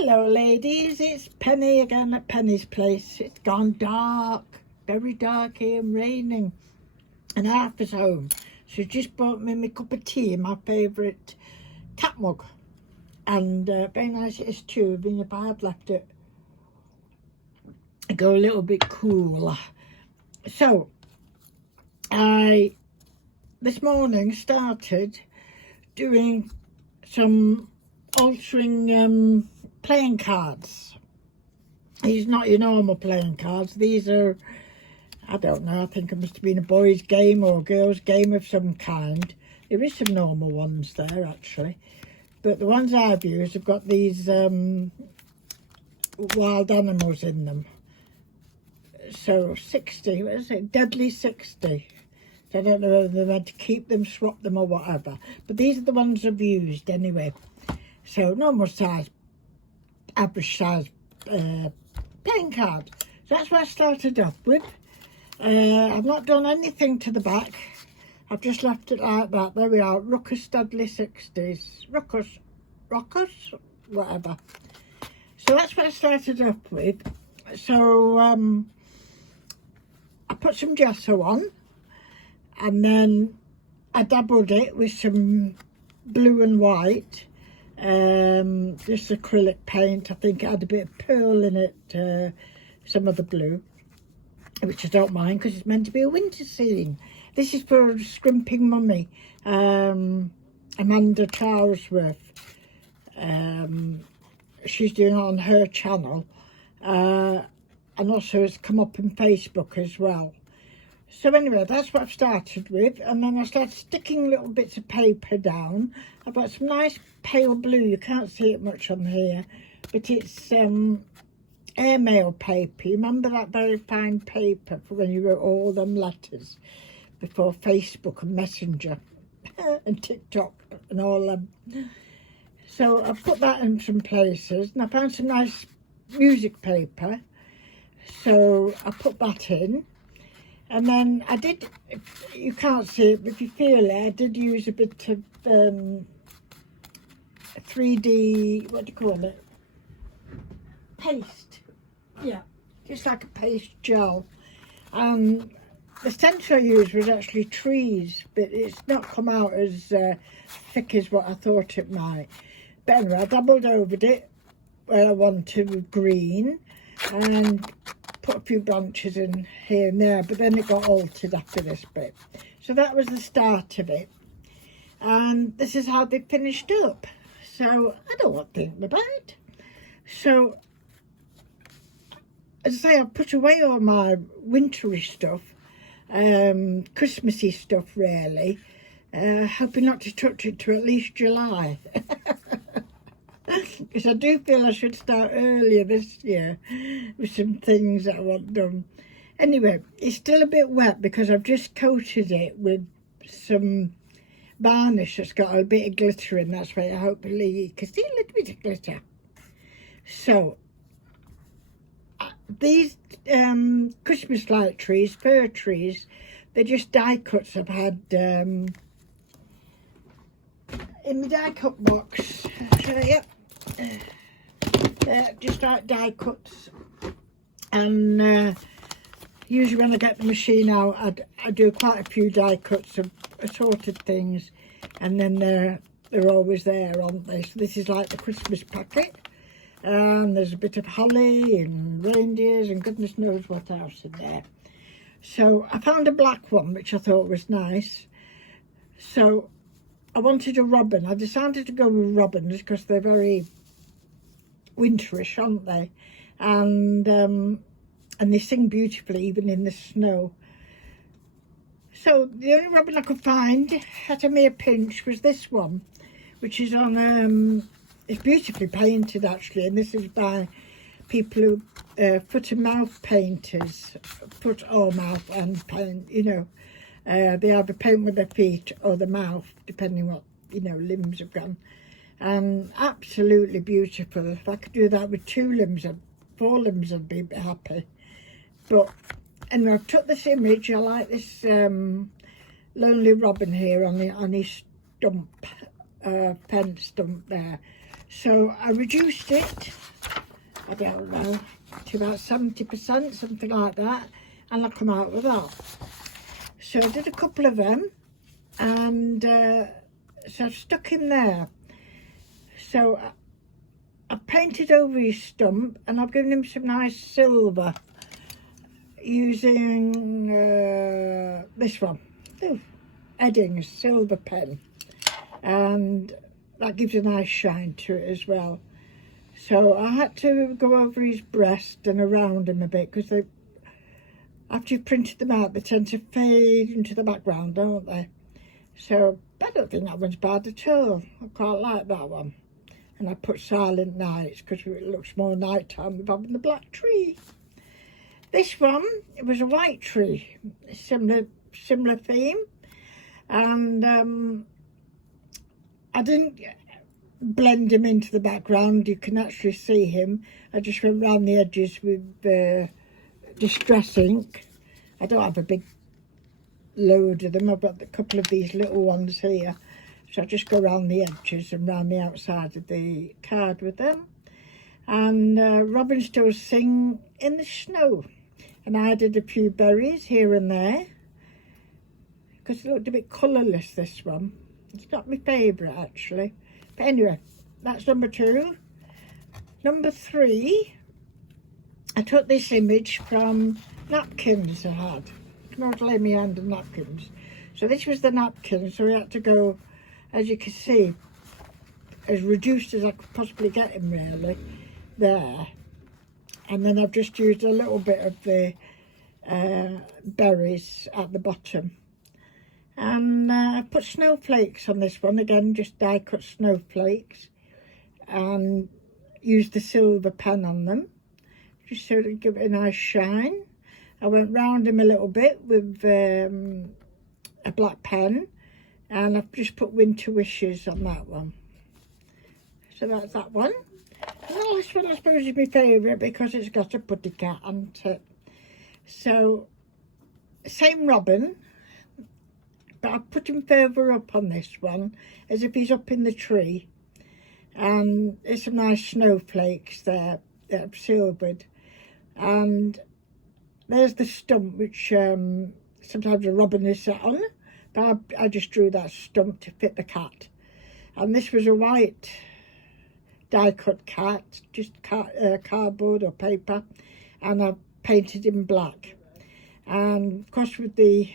Hello ladies, it's Penny again at Penny's place. It's gone dark, very dark here and raining, and Arthur's home. She's just bought me my cup of tea in my favourite tap mug, and very nice it is too, even if I had left it go a little bit cooler. So I this morning started doing some altering playing cards. These are not your normal playing cards. These are, I don't know, I think it must have been a boys game or a girls game of some kind. There is some normal ones there actually, but the ones I've used have got these wild animals in them. So 60, what is it, deadly 60. So I don't know whether they're meant to keep them, swap them or whatever, but these are the ones I've used anyway. So normal size, average size playing card. So that's what I started off with. I've not done anything to the back. I've just left it like that. There we are, Ruckus Dudley 60s. Ruckus, whatever. So that's what I started off with. So I put some gesso on, and then I dabbled it with some blue and white. Just acrylic paint. I think it had a bit of pearl in it, some of the blue, which I don't mind because it's meant to be a winter scene. This is for Scrimping Mummy, Amanda Charlesworth. She's doing it on her channel, and also it's come up in Facebook as well. So anyway, that's what I've started with, and then I started sticking little bits of paper down. I've got some nice pale blue, you can't see it much on here, but it's airmail paper. You remember that very fine paper for when you wrote all them letters before Facebook and Messenger and TikTok and all them. So I've put that in some places, and I found some nice music paper, so I put that in. And then I did, you can't see it, but if you feel it, I did use a bit of 3D, what do you call it? Paste. Yeah, just like a paste gel. And the stencil I used was actually trees, but it's not come out as thick as what I thought it might. But anyway, I dabbled over it where I wanted with green, and put a few branches in here and there, but then it got altered after this bit. So that was the start of it, and this is how they finished up. So I don't want to think about it. So as I say, I've put away all my wintry stuff, Christmassy stuff really, hoping not to touch it to at least July. Because I do feel I should start earlier this year with some things that I want done. Anyway, it's still a bit wet because I've just coated it with some varnish that's got a bit of glitter in. That's why I hopefully you can see a little bit of glitter. So these Christmas light trees, fir trees, they're just die cuts I've had in the die cut box. So yep. Just like die cuts, and usually when I get the machine out, I do quite a few die cuts of assorted things, and then they're always there, aren't they? So this is like the Christmas packet, and there's a bit of holly and reindeers and goodness knows what else in there. So I found a black one which I thought was nice, so I wanted a robin. I decided to go with robins because they're very winterish, aren't they? And they sing beautifully even in the snow. So the only robin I could find at a mere pinch was this one, which is on it's beautifully painted actually, and this is by people who foot and mouth painters, foot or mouth and paint, you know. They either paint with their feet or the mouth, depending what, you know, limbs have gone. And absolutely beautiful. If I could do that with 2 limbs, 4 limbs, I'd be happy. But anyway, I've took this image. I like this lonely robin here on his stump. pen stump there. So I reduced it, I don't know, to about 70%, something like that, and I come out with that. So I did a couple of them, and so I've stuck him there. So I painted over his stump, and I've given him some nice silver using this one, Eddings silver pen, and that gives a nice shine to it as well. So I had to go over his breast and around him a bit, because they, after you've printed them out, they tend to fade into the background, don't they? So I don't think that one's bad at all. I quite like that one. And I put Silent Nights because it looks more nighttime with having the black tree. This one, it was a white tree, similar theme, and I didn't blend him into the background. You can actually see him. I just went round the edges with distress ink. I don't have a big load of them. I've got a couple of these little ones here, so I just go around the edges and round the outside of the card with them. And Robin still sing in the snow, and I added a few berries here and there because it looked a bit colourless, this one. It's not my favourite actually, but anyway, that's number 2. Number 3, I took this image from napkins I had. Come on, lay my hand on napkins. So this was the napkin, so we had to go, as you can see, as reduced as I could possibly get him really, there. And then I've just used a little bit of the berries at the bottom. And I've put snowflakes on this one, again, just die cut snowflakes, and used the silver pen on them, just so to give it a nice shine. I went round him a little bit with a black pen, and I've just put Winter Wishes on that one. So that's that one. And the last one I suppose is my favourite because it's got a putty cat on it. So, same Robin, but I've put him further up on this one, as if he's up in the tree. And there's some nice snowflakes there that I've silvered. And there's the stump, which sometimes a robin is set on, but I just drew that stump to fit the cat. And this was a white die-cut cat, just cardboard or paper, and I painted in black. And of course with the,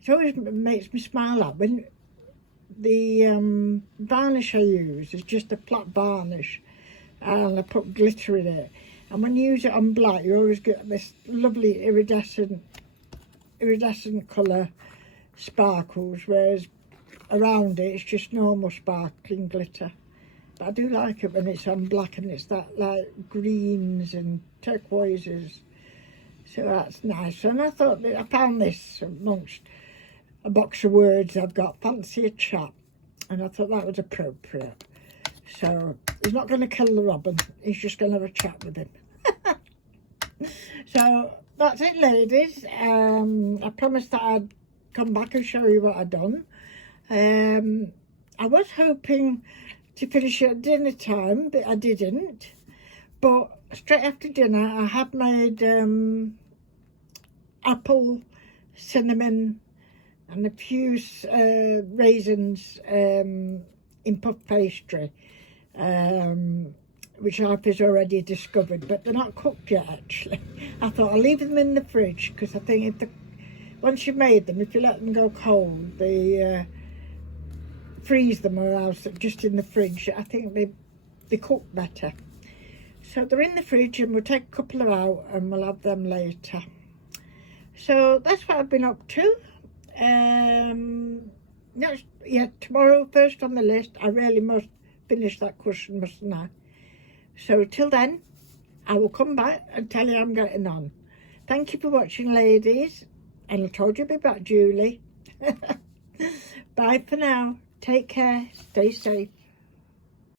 it always makes me smile up when the varnish I use is just a flat varnish, and I put glitter in it. And when you use it on black, you always get this lovely iridescent colour sparkles, whereas around it it's just normal sparkling glitter. But I do like it when it's on black and it's that like greens and turquoises. So that's nice. And I thought that I found this amongst a box of words I've got, fancy a chat, and I thought that was appropriate. So he's not going to kill the robin, he's just going to have a chat with him. So that's it, ladies. I promised that I'd come back and show you what I'd done. I was hoping to finish at dinner time, but I didn't. But straight after dinner I had made apple, cinnamon and a few raisins in puff pastry, which I've already discovered, but they're not cooked yet actually. I thought I'll leave them in the fridge, because I think if once you've made them, if you let them go cold, they freeze them, or else just in the fridge, I think they cook better. So they're in the fridge, and we'll take a couple of out and we'll have them later. So that's what I've been up to. Tomorrow first on the list. I really must finish that cushion, mustn't I? So till then, I will come back and tell you how I'm getting on. Thank you for watching, ladies, and I told you about Julie. Bye for now. Take care. Stay safe.